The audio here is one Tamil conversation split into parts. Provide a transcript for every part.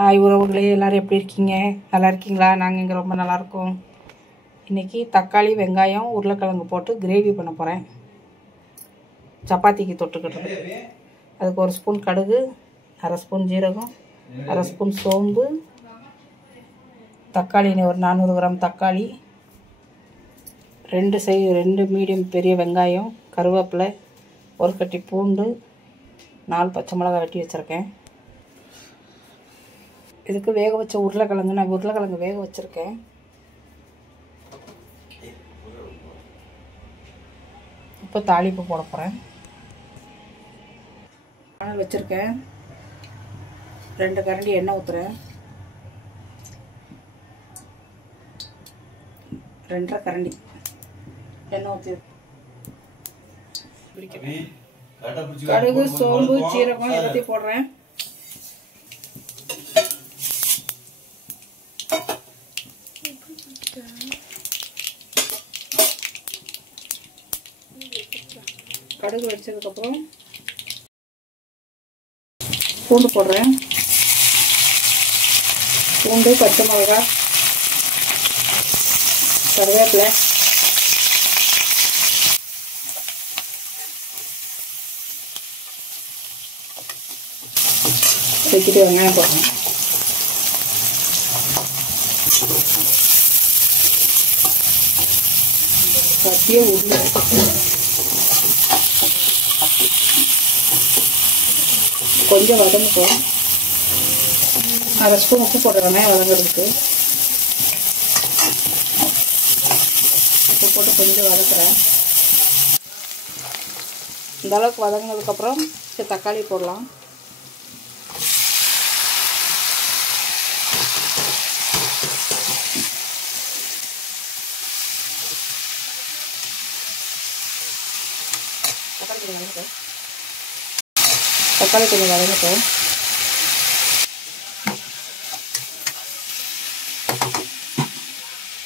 ஹாய் உறவுகளே, எல்லோரும் எப்படி இருக்கீங்க? நல்லா இருக்கீங்களா? நாங்கள் இங்கே ரொம்ப நல்லாயிருக்கோம். இன்றைக்கி தக்காளி, வெங்காயம், உருளைக்கிழங்கு போட்டு கிரேவி பண்ண போகிறேன். சப்பாத்திக்கு தொட்டுக்கிட்டு. அதுக்கு 1 ஸ்பூன் கடுகு, 1/2 ஸ்பூன் ஜீரகம், 1/2 ஸ்பூன் சோம்பு, தக்காளி ஒரு 400 கிராம் தக்காளி, 2 மீடியம் பெரிய வெங்காயம், கருவேப்பிலை, 1 கட்டி பூண்டு, 4 பச்சை மிளகாய் வெட்டி வச்சுருக்கேன். இதுக்கு வேக வச்ச உருளைக்கிழங்கு, நான் உருளைக்கிழங்கு வேக வச்சுருக்கேன். இப்போ தாளிப்பு போட போகிறேன். பானை வச்சுருக்கேன். 2 கரண்டி எண்ணெய் ஊற்றுறேன். 2.5 கரண்டி எண்ணெய் ஊற்றி கடுகு, சோம்பு, சீரகம் எல்லாத்தையும் போடுறேன். கடுகு வச்சதுக்கப்புறம் பூண்டு போடுறேன். பூண்டு, பச்சை மிளகாய், கருவேப்பிலை, வச்சுட்டு வெங்காயம் போடுறேன். பத்திய உருளை கொஞ்சம் வதங்கட்டும். 1/2 ஸ்பூன் உப்பு போடுற வெங்காயம் வதங்குறதுக்கு. உப்பு போட்டு கொஞ்சம் வதக்குறேன். இந்த அளவுக்கு வதங்கினதுக்கப்புறம் தக்காளி போடலாம். தக்காளி கொஞ்சம் வதங்கட்டும்.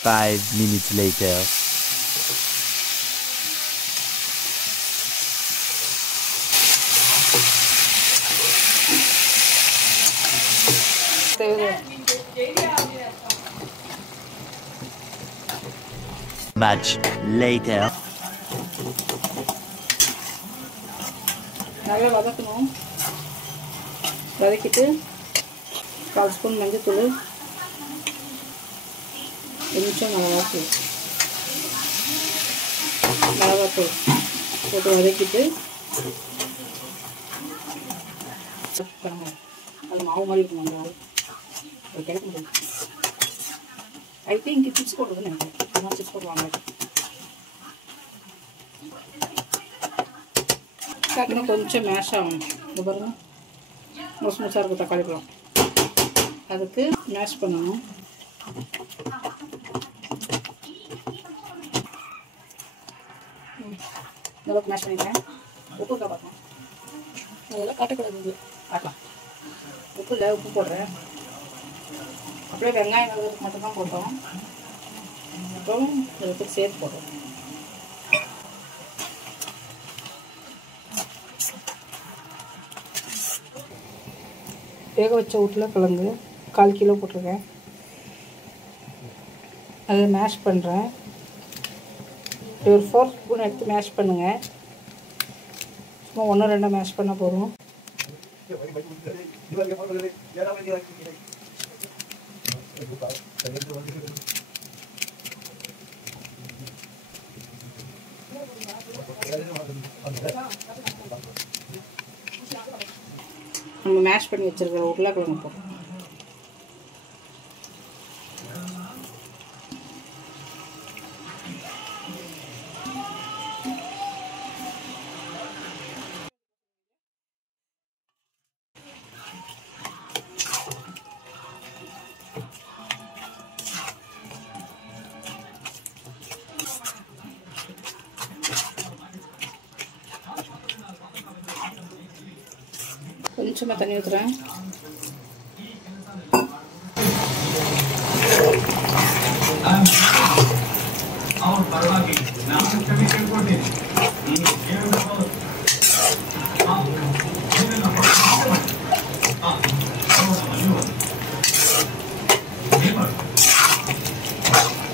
Five minutes later. Much later. நல்லா வதக்கணும். வதக்கிட்டு 1/4 ஸ்பூன் மஞ்சள், கொஞ்சம் மிளகாத்தூள் போட்டு வதக்கிட்டு அது மாவு மாதிரி இருக்கணும். அது கிடைக்க முடியும். ஐ திங்க் சிப்ஸ் போடுறதுன்னு நினைக்கிறேன். சிப்ஸ் போடுவாங்க. இன்னும் கொஞ்சம் மேஷ் ஆகணும். இது பாருங்க, முசாக இருக்கும் தக்காளி பழம். அதுக்கு மேஷ் பண்ணணும். இதெல்லாம் மேஷ் பண்ணிக்கிறேன். உப்பு பார்க்கலாம். அதெல்லாம் காட்டக்கூடாது. காட்டலாம். உப்பு இல்லை, உப்பு போடுறேன். அப்படியே வெங்காயம் நறுக்கிறதுக்கு மட்டும்தான் போட்டோம். அப்புறம் இதுக்கு சேர்த்து போடுறோம். வேக வச்ச உருளைக்கிழங்கு 1/4 கிலோ போட்டிருக்கேன். அதை மேஷ் பண்ணுறேன். ஒரு 4 ஸ்பூன் எடுத்து மேஷ் பண்ணுங்கள். சும்மா 1-2 மேஷ் பண்ண போதும். நம்ம மேஷ் பண்ணி வச்சிருக்கிற உருளைக்கிழங்கு போடுறோம். கொஞ்சமாக தண்ணி ஊற்றுறேன்.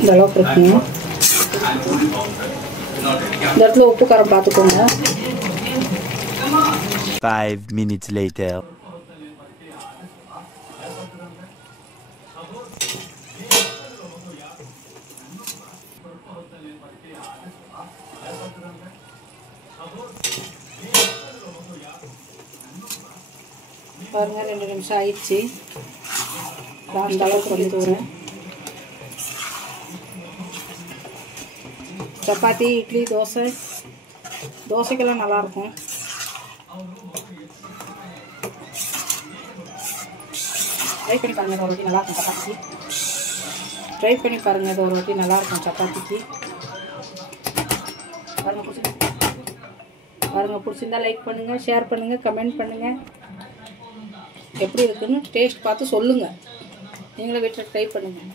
இந்த அளவுக்கு இருக்குங்க. இந்த இடத்துல உப்பு காரம் பார்த்துக்கோங்க. 5 minutes later. பாருங்க 2 நிமிஷம் ஆயிடுச்சு. அந்த அளவுக்கு வந்துட்டு சப்பாத்தி, இட்லி, தோசைக்கெல்லாம் நல்லாயிருக்கும். ட்ரை பண்ணி பாருங்கள், ஒரு ரொட்டி நல்லாயிருக்கும் சப்பாத்திக்கு. ட்ரை பண்ணி பாருங்கள், இது ஒரு ரொட்டி நல்லாயிருக்கும் சப்பாத்திக்கு. பாருங்கள் பிடிச்சிருந்தா லைக் பண்ணுங்கள், ஷேர் பண்ணுங்கள், கமெண்ட் பண்ணுங்கள். எப்படி இருக்குன்னு டேஸ்ட் பார்த்து சொல்லுங்கள். நீங்களும் வீட்டில் ட்ரை பண்ணுங்கள்.